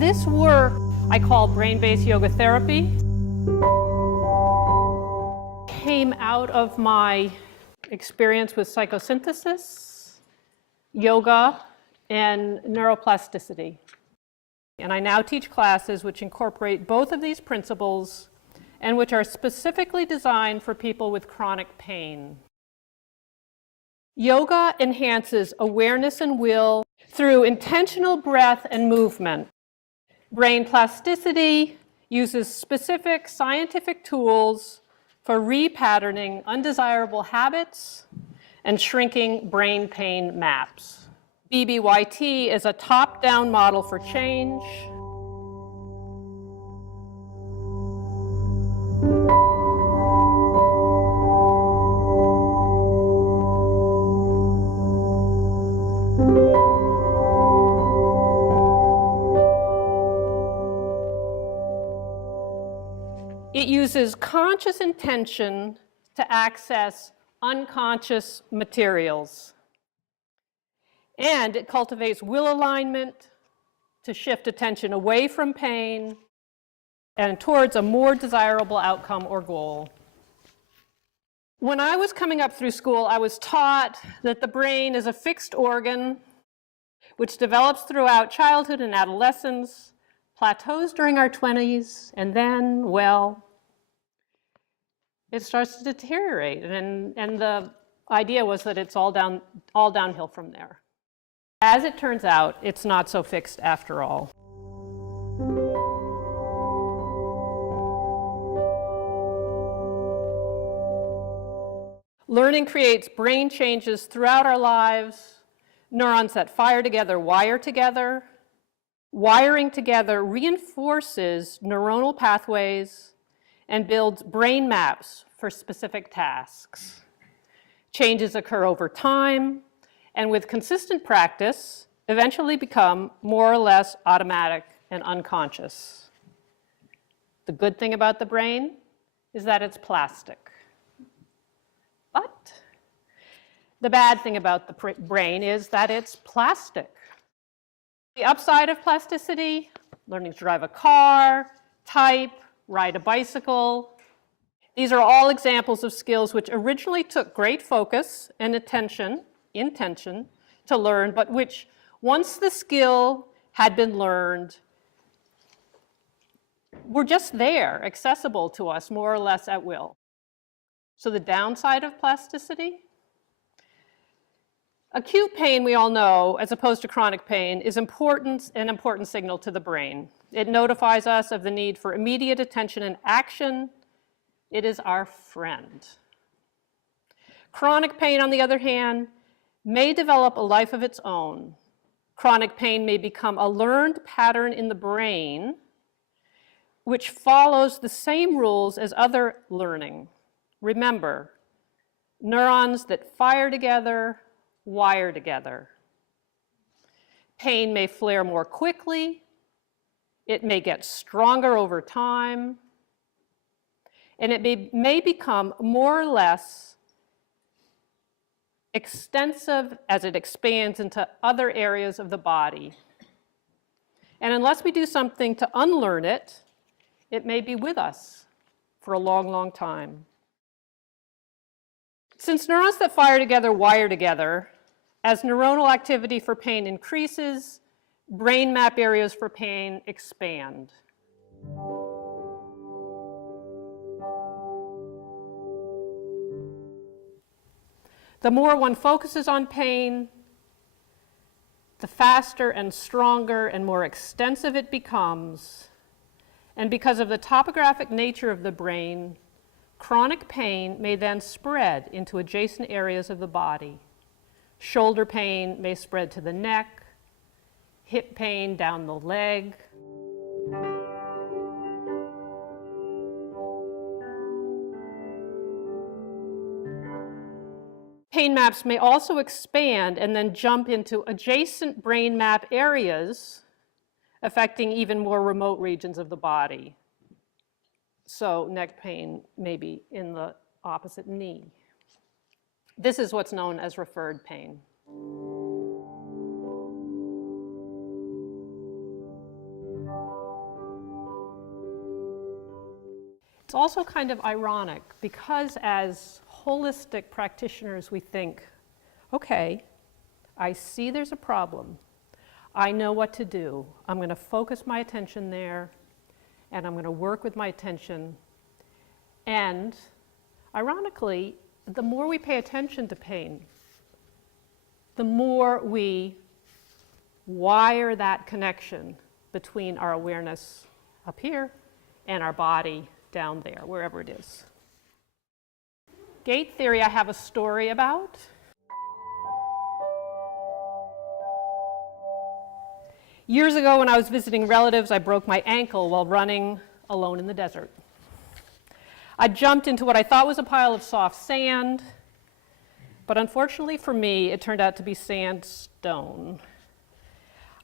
This work I call brain-based yoga therapy. Came out of my experience with psychosynthesis, yoga, and neuroplasticity. And I now teach classes which incorporate both of these principles and which are specifically designed for people with chronic pain. Yoga enhances awareness and will through intentional breath and movement. Brain plasticity uses specific scientific tools for repatterning undesirable habits and shrinking brain pain maps. BBYT is a top-down model for change. It uses conscious intention to access unconscious materials. And it cultivates will alignment to shift attention away from pain and towards a more desirable outcome or goal. When I was coming up through school, I was taught that the brain is a fixed organ which develops throughout childhood and adolescence, plateaus during our 20s, and then, well, it starts to deteriorate. And the idea was that it's all downhill from there. As it turns out, it's not so fixed after all. Learning creates brain changes throughout our lives. Neurons that fire together wire together. Wiring together reinforces neuronal pathways and builds brain maps for specific tasks. Changes occur over time, and with consistent practice, eventually become more or less automatic and unconscious. The good thing about the brain is that it's plastic. But the bad thing about the brain is that it's plastic. The upside of plasticity, learning to drive a car, type, ride a bicycle. These are all examples of skills which originally took great focus and intention to learn, but which, once the skill had been learned, were just there, accessible to us more or less at will. So the downside of plasticity? Acute pain, we all know, as opposed to chronic pain, is an important signal to the brain. It notifies us of the need for immediate attention and action. It is our friend. Chronic pain, on the other hand, may develop a life of its own. Chronic pain may become a learned pattern in the brain which follows the same rules as other learning. Remember, neurons that fire together wire together. Pain may flare more quickly. It may get stronger over time. And it may become more or less extensive as it expands into other areas of the body. And unless we do something to unlearn it, it may be with us for a long, long time. Since neurons that fire together wire together, as neuronal activity for pain increases, brain map areas for pain expand. The more one focuses on pain, the faster and stronger and more extensive it becomes. And because of the topographic nature of the brain, chronic pain may then spread into adjacent areas of the body. Shoulder pain may spread to the neck, hip pain down the leg. Pain maps may also expand and then jump into adjacent brain map areas, affecting even more remote regions of the body. So neck pain may be in the opposite knee. This is what's known as referred pain. It's also kind of ironic because as holistic practitioners we think, okay, I see there's a problem. I know what to do. I'm going to focus my attention there and I'm going to work with my attention. And ironically, the more we pay attention to pain, the more we wire that connection between our awareness up here and our body down there, wherever it is. Gate theory I have a story about. Years ago when I was visiting relatives, I broke my ankle while running alone in the desert. I jumped into what I thought was a pile of soft sand, but unfortunately for me, it turned out to be sandstone.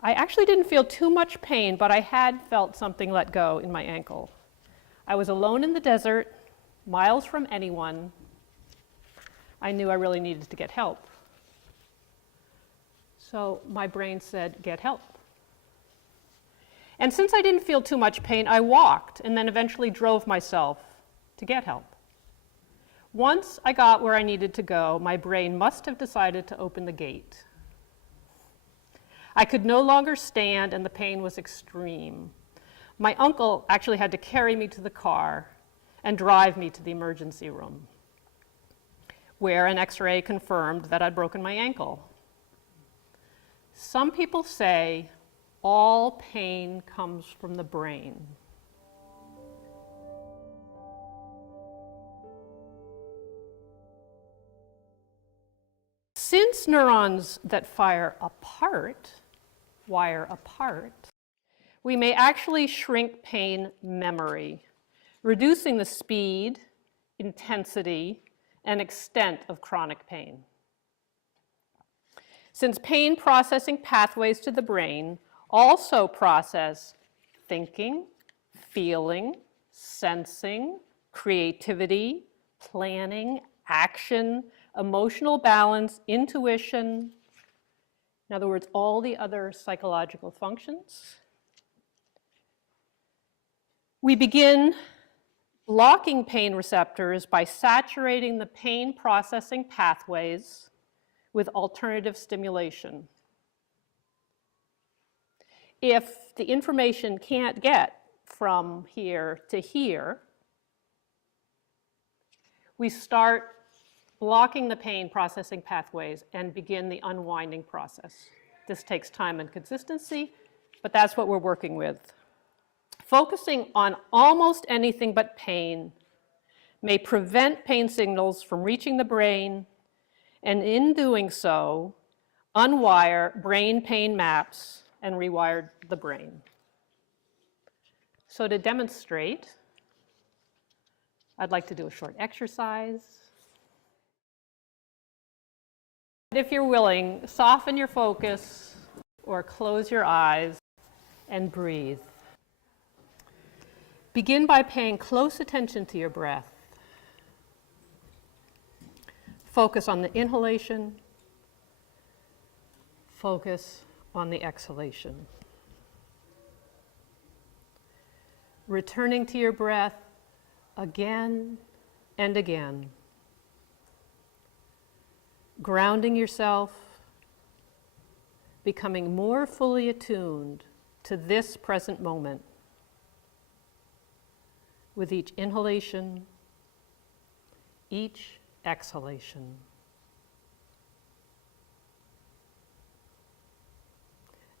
I actually didn't feel too much pain, but I had felt something let go in my ankle. I was alone in the desert, miles from anyone. I knew I really needed to get help. So my brain said, get help. And since I didn't feel too much pain, I walked and then eventually drove myself to get help. Once I got where I needed to go, my brain must have decided to open the gate. I could no longer stand and the pain was extreme. My uncle actually had to carry me to the car and drive me to the emergency room, where an X-ray confirmed that I'd broken my ankle. Some people say all pain comes from the brain. Since neurons that fire apart, wire apart, we may actually shrink pain memory, reducing the speed, intensity, and extent of chronic pain. Since pain processing pathways to the brain also process thinking, feeling, sensing, creativity, planning, action, emotional balance, intuition, in other words, all the other psychological functions, we begin blocking pain receptors by saturating the pain processing pathways with alternative stimulation. If the information can't get from here to here, we start blocking the pain processing pathways and begin the unwinding process. This takes time and consistency, but that's what we're working with. Focusing on almost anything but pain may prevent pain signals from reaching the brain, and in doing so, unwire brain pain maps and rewire the brain. So to demonstrate, I'd like to do a short exercise. If you're willing, soften your focus or close your eyes and breathe. Begin by paying close attention to your breath. Focus on the inhalation. Focus on the exhalation. Returning to your breath again and again. Grounding yourself, becoming more fully attuned to this present moment with each inhalation, each exhalation.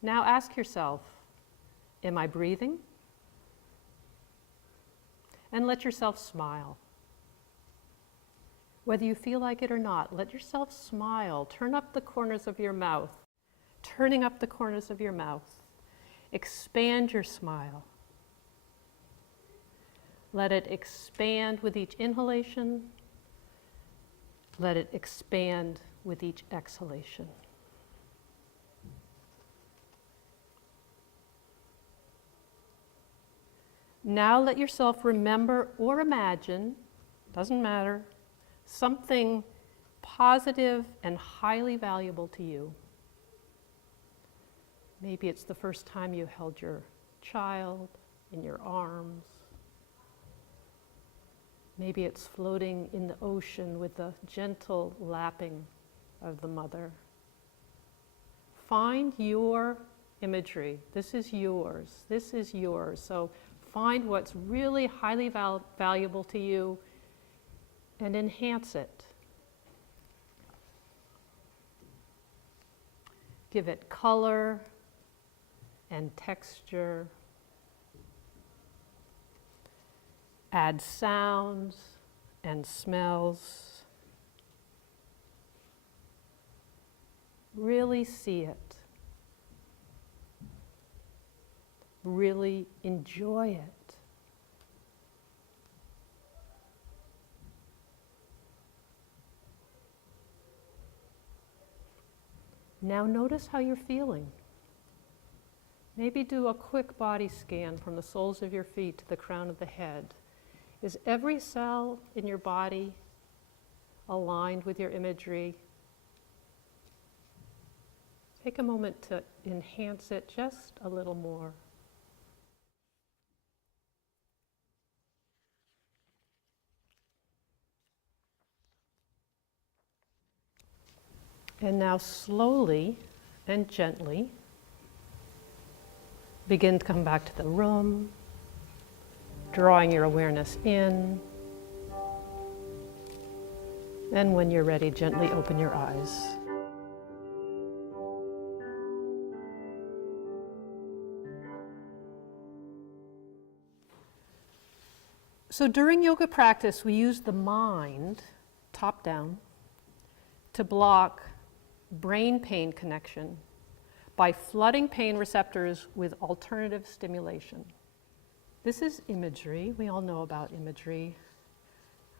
Now ask yourself, am I breathing? And let yourself smile. Whether you feel like it or not, let yourself smile. Turn up the corners of your mouth. Turning up the corners of your mouth. Expand your smile. Let it expand with each inhalation. Let it expand with each exhalation. Now let yourself remember or imagine, doesn't matter, something positive and highly valuable to you. Maybe it's the first time you held your child in your arms. Maybe it's floating in the ocean with the gentle lapping of the mother. Find your imagery. This is yours. This is yours. So find what's really highly valuable to you and enhance it. Give it color and texture. Add sounds and smells. Really see it. Really enjoy it. Now notice how you're feeling. Maybe do a quick body scan from the soles of your feet to the crown of the head. Is every cell in your body aligned with your imagery? Take a moment to enhance it just a little more. And now slowly and gently begin to come back to the room, drawing your awareness in. And when you're ready, gently open your eyes. So during yoga practice, we use the mind, top down, to block brain-pain connection by flooding pain receptors with alternative stimulation. This is imagery. We all know about imagery.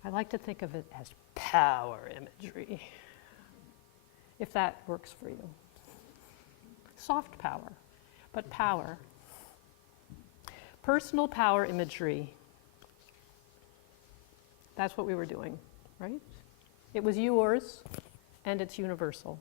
I like to think of it as power imagery, if that works for you. Soft power, but power. Personal power imagery. That's what we were doing, right? It was yours, and it's universal.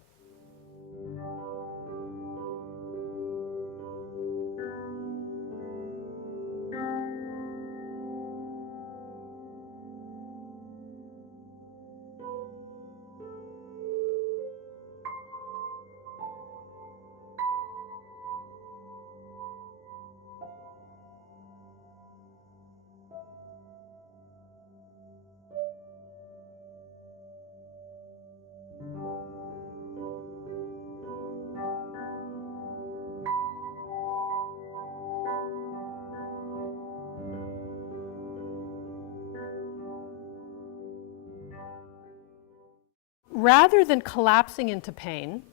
Rather than collapsing into pain,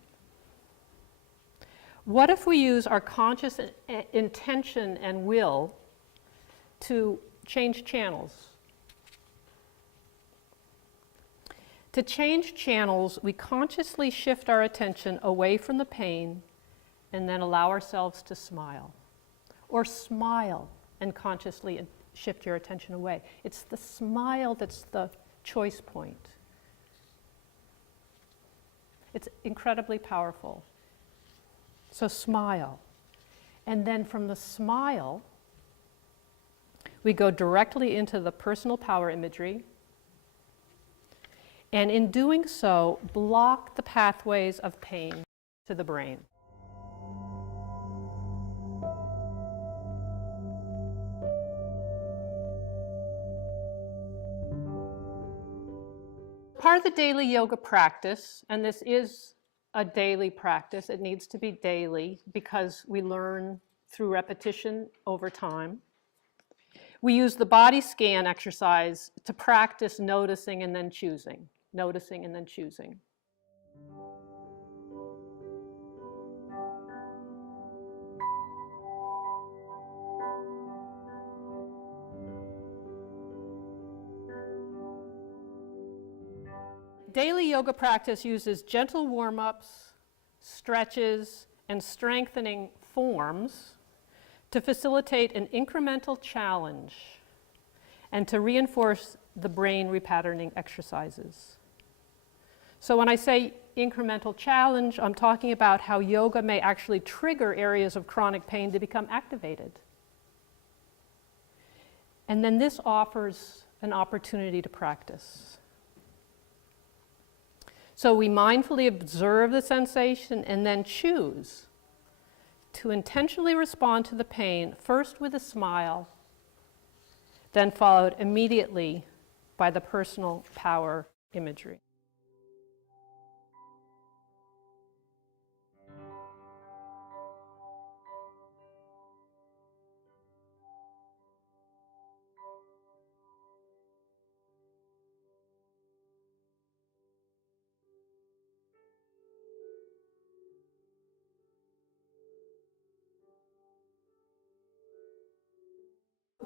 what if we use our conscious intention and will to change channels? To change channels, we consciously shift our attention away from the pain and then allow ourselves to smile. Or smile and consciously shift your attention away. It's the smile that's the choice point. It's incredibly powerful. So smile. And then from the smile, we go directly into the personal power imagery. And in doing so, block the pathways of pain to the brain. Part of the daily yoga practice, and this is a daily practice, it needs to be daily because we learn through repetition over time. We use the body scan exercise to practice noticing and then choosing, noticing and then choosing. Daily yoga practice uses gentle warm-ups, stretches, and strengthening forms to facilitate an incremental challenge and to reinforce the brain repatterning exercises. So when I say incremental challenge, I'm talking about how yoga may actually trigger areas of chronic pain to become activated. And then this offers an opportunity to practice. So we mindfully observe the sensation and then choose to intentionally respond to the pain, first with a smile, then followed immediately by the personal power imagery.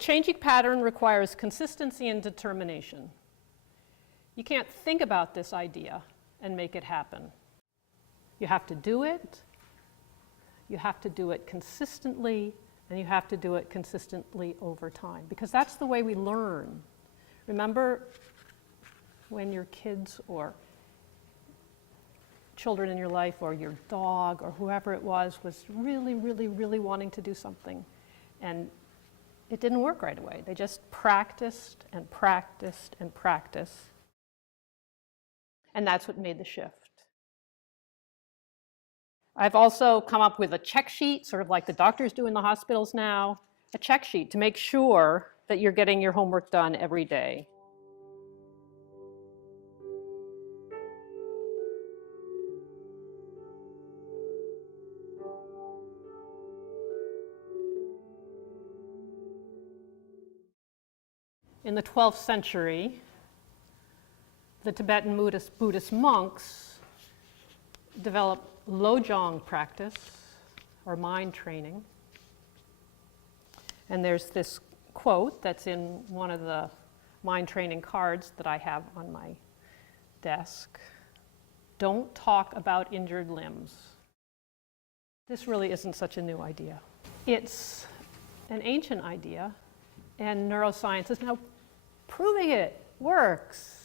Changing pattern requires consistency and determination. You can't think about this idea and make it happen. You have to do it, you have to do it consistently, and you have to do it consistently over time, because that's the way we learn. Remember when your kids or children in your life or your dog or whoever it was really, really, really wanting to do something, and it didn't work right away. They just practiced and practiced and practiced. And that's what made the shift. I've also come up with a check sheet, sort of like the doctors do in the hospitals now, a check sheet to make sure that you're getting your homework done every day. In the 12th century, the Tibetan Buddhist monks developed Lojong practice, or mind training. And there's this quote that's in one of the mind training cards that I have on my desk. Don't talk about injured limbs. This really isn't such a new idea. It's an ancient idea, and neuroscience is now proving it works.